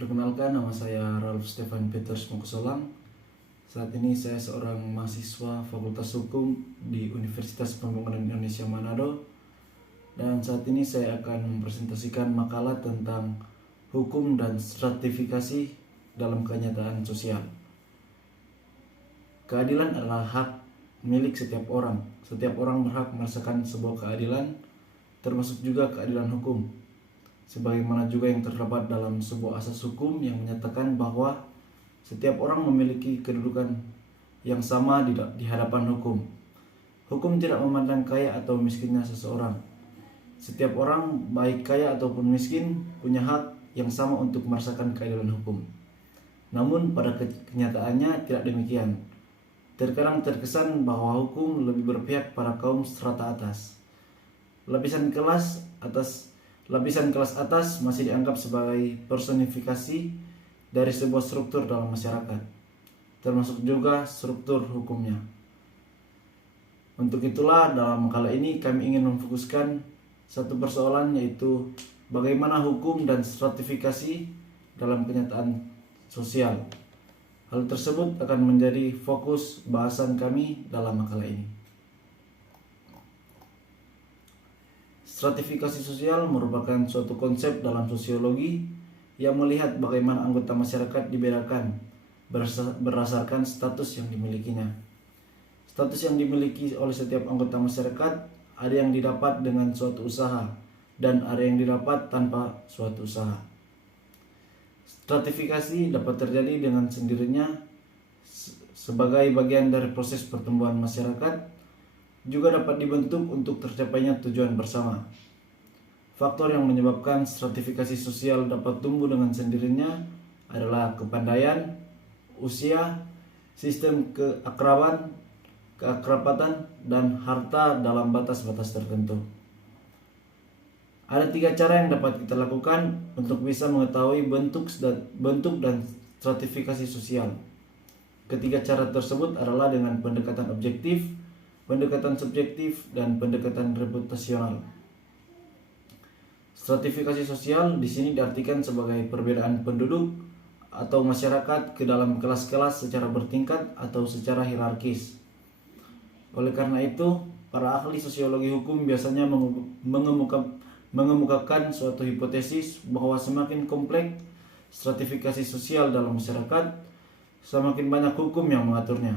Perkenalkan, nama saya Ralf Stefan Peters Mongkosolang. Saat ini saya seorang mahasiswa Fakultas Hukum di Universitas Pembangunan Indonesia Manado. Dan saat ini saya akan mempresentasikan makalah tentang hukum dan stratifikasi dalam kenyataan sosial. Keadilan adalah hak milik setiap orang. Setiap orang berhak merasakan sebuah keadilan, termasuk juga keadilan hukum. Sebagaimana juga yang terdapat dalam sebuah asas hukum yang menyatakan bahwa setiap orang memiliki kedudukan yang sama di hadapan hukum. Hukum tidak memandang kaya atau miskinnya seseorang. Setiap orang, baik kaya ataupun miskin, punya hak yang sama untuk merasakan keadilan hukum. Namun pada kenyataannya tidak demikian. Terkadang terkesan bahwa hukum lebih berpihak pada kaum strata atas. Lapisan kelas atas masih dianggap sebagai personifikasi dari sebuah struktur dalam masyarakat, termasuk juga struktur hukumnya. Untuk itulah dalam makalah ini kami ingin memfokuskan satu persoalan, yaitu bagaimana hukum dan stratifikasi dalam kenyataan sosial. Hal tersebut akan menjadi fokus bahasan kami dalam makalah ini. Stratifikasi sosial merupakan suatu konsep dalam sosiologi yang melihat bagaimana anggota masyarakat dibedakan berdasarkan status yang dimilikinya. Status yang dimiliki oleh setiap anggota masyarakat ada yang didapat dengan suatu usaha dan ada yang didapat tanpa suatu usaha. Stratifikasi dapat terjadi dengan sendirinya sebagai bagian dari proses pertumbuhan masyarakat, juga dapat dibentuk untuk tercapainya tujuan bersama. Faktor yang menyebabkan stratifikasi sosial dapat tumbuh dengan sendirinya adalah kepandaian, usia, sistem keakrabatan, dan harta dalam batas-batas tertentu. Ada 3 cara yang dapat kita lakukan untuk bisa mengetahui bentuk dan stratifikasi sosial. Ketiga cara tersebut adalah dengan pendekatan objektif, pendekatan subjektif, dan pendekatan reputasional. Stratifikasi sosial di sini diartikan sebagai perbedaan penduduk atau masyarakat ke dalam kelas-kelas secara bertingkat atau secara hierarkis. Oleh karena itu, para ahli sosiologi hukum biasanya mengemukakan suatu hipotesis bahwa semakin kompleks stratifikasi sosial dalam masyarakat, semakin banyak hukum yang mengaturnya.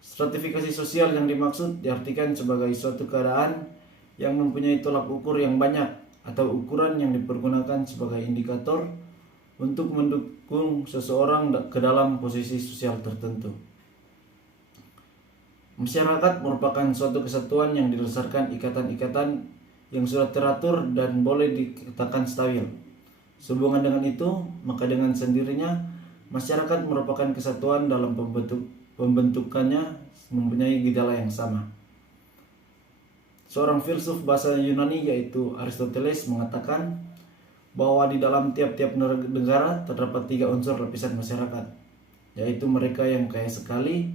Stratifikasi sosial yang dimaksud diartikan sebagai suatu keadaan yang mempunyai tolak ukur yang banyak atau ukuran yang dipergunakan sebagai indikator untuk mendukung seseorang ke dalam posisi sosial tertentu. Masyarakat merupakan suatu kesatuan yang didasarkan ikatan-ikatan yang sudah teratur dan boleh dikatakan stabil. Sehubungan dengan itu, maka dengan sendirinya masyarakat merupakan kesatuan dalam pembentukannya mempunyai gejala yang sama. Seorang filsuf bahasa Yunani yaitu Aristoteles mengatakan bahwa di dalam tiap-tiap negara terdapat 3 unsur lapisan masyarakat, yaitu mereka yang kaya sekali,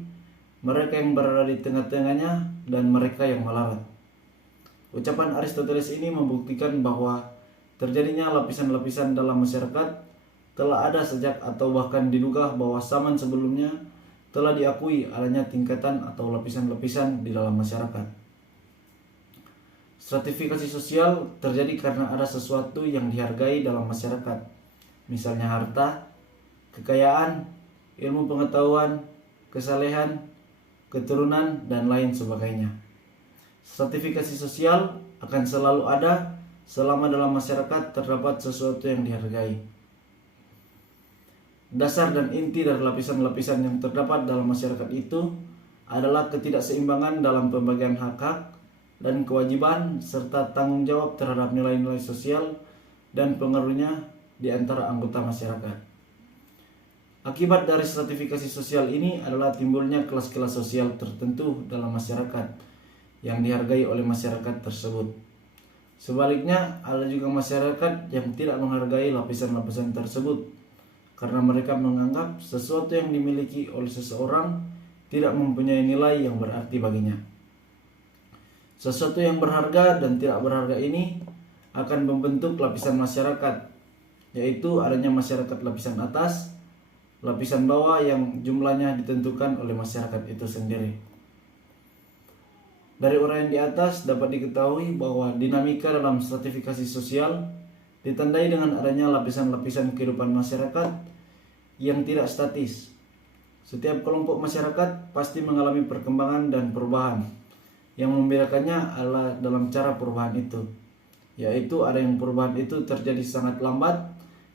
mereka yang berada di tengah-tengahnya, dan mereka yang melarat. Ucapan Aristoteles ini membuktikan bahwa terjadinya lapisan-lapisan dalam masyarakat telah ada sejak atau bahkan diduga bahwa zaman sebelumnya telah diakui adanya tingkatan atau lapisan-lapisan di dalam masyarakat. Stratifikasi sosial terjadi karena ada sesuatu yang dihargai dalam masyarakat, misalnya harta, kekayaan, ilmu pengetahuan, kesalehan, keturunan, dan lain sebagainya. Stratifikasi sosial akan selalu ada selama dalam masyarakat terdapat sesuatu yang dihargai. Dasar dan inti dari lapisan-lapisan yang terdapat dalam masyarakat itu adalah ketidakseimbangan dalam pembagian hak-hak dan kewajiban serta tanggung jawab terhadap nilai-nilai sosial dan pengaruhnya di antara anggota masyarakat. Akibat dari stratifikasi sosial ini adalah timbulnya kelas-kelas sosial tertentu dalam masyarakat yang dihargai oleh masyarakat tersebut. Sebaliknya, ada juga masyarakat yang tidak menghargai lapisan-lapisan tersebut karena mereka menganggap sesuatu yang dimiliki oleh seseorang tidak mempunyai nilai yang berarti baginya. Sesuatu yang berharga dan tidak berharga ini akan membentuk lapisan masyarakat yaitu adanya masyarakat lapisan atas, lapisan bawah yang jumlahnya ditentukan oleh masyarakat itu sendiri. Dari uraian di atas dapat diketahui bahwa dinamika dalam stratifikasi sosial ditandai dengan adanya lapisan-lapisan kehidupan masyarakat yang tidak statis. Setiap kelompok masyarakat pasti mengalami perkembangan dan perubahan. Yang membedakannya adalah dalam cara perubahan itu, yaitu ada yang perubahan itu terjadi sangat lambat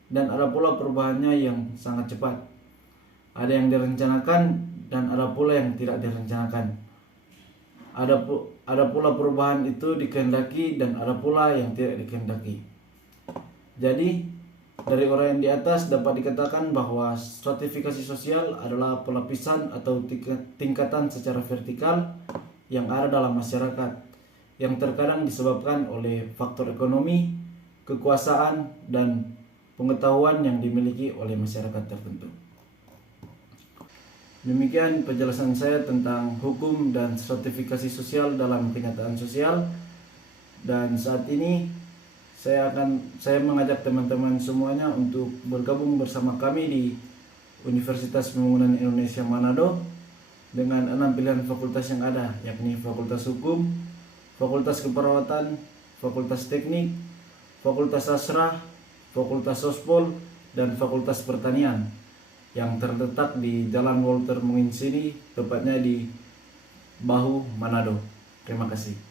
dan ada pula perubahannya yang sangat cepat. Ada yang direncanakan dan ada pula yang tidak direncanakan. Ada pula perubahan itu dikehendaki dan ada pula yang tidak dikehendaki. Jadi, dari uraian di atas dapat dikatakan bahwa stratifikasi sosial adalah pelapisan atau tingkatan secara vertikal yang ada dalam masyarakat, yang terkadang disebabkan oleh faktor ekonomi, kekuasaan, dan pengetahuan yang dimiliki oleh masyarakat tertentu. Demikian penjelasan saya tentang hukum dan stratifikasi sosial dalam kenyataan sosial. Dan saat ini saya mengajak teman-teman semuanya untuk bergabung bersama kami di Universitas Pembangunan Indonesia Manado dengan 6 pilihan fakultas yang ada, yakni Fakultas Hukum, Fakultas Keperawatan, Fakultas Teknik, Fakultas Sastra, Fakultas Sospol, dan Fakultas Pertanian yang terletak di Jalan Walter Menginsini, tepatnya di Bahu, Manado. Terima kasih.